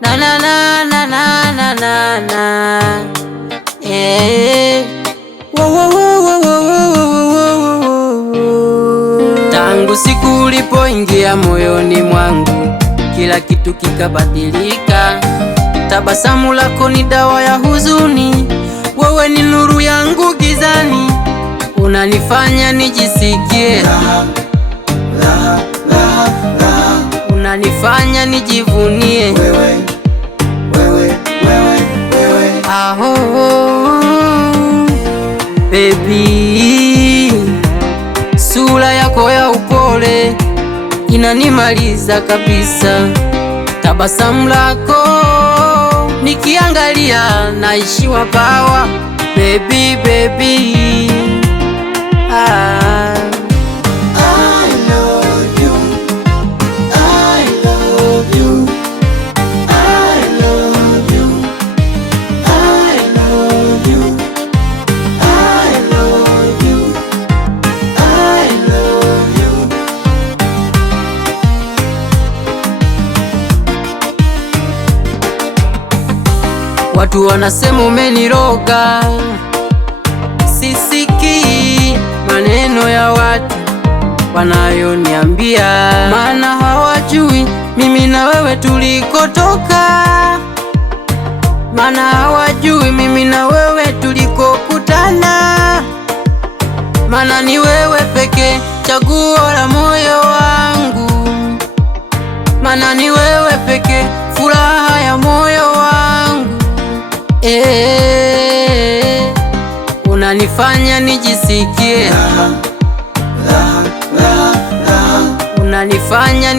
na na na na na na na na. Tangu siku ulipoingia moyoni mwangu, kila kitu kikabadilika. Tabasamu lako ni dawa ya huzuni, wewe ni nuru yangu gizani. Unanifanya nijisikie unanifanya nijivunie wewe. Aho baby, sura yako ya upole inanimaliza kabisa. Tabasamu lako nikiangalia naishiwa pawa baby, baby. Watu wanasema umeniroga, sisikii maneno ya watu wanayoniambia, maana hawajui mimi na wewe tulikotoka, maana hawajui mimi na wewe tulikokutana, maana ni wewe peke chaguo la moyo wangu, maana ni wewe peke furaha ya moyo wangu. Unanifanya nijisikie unanifanya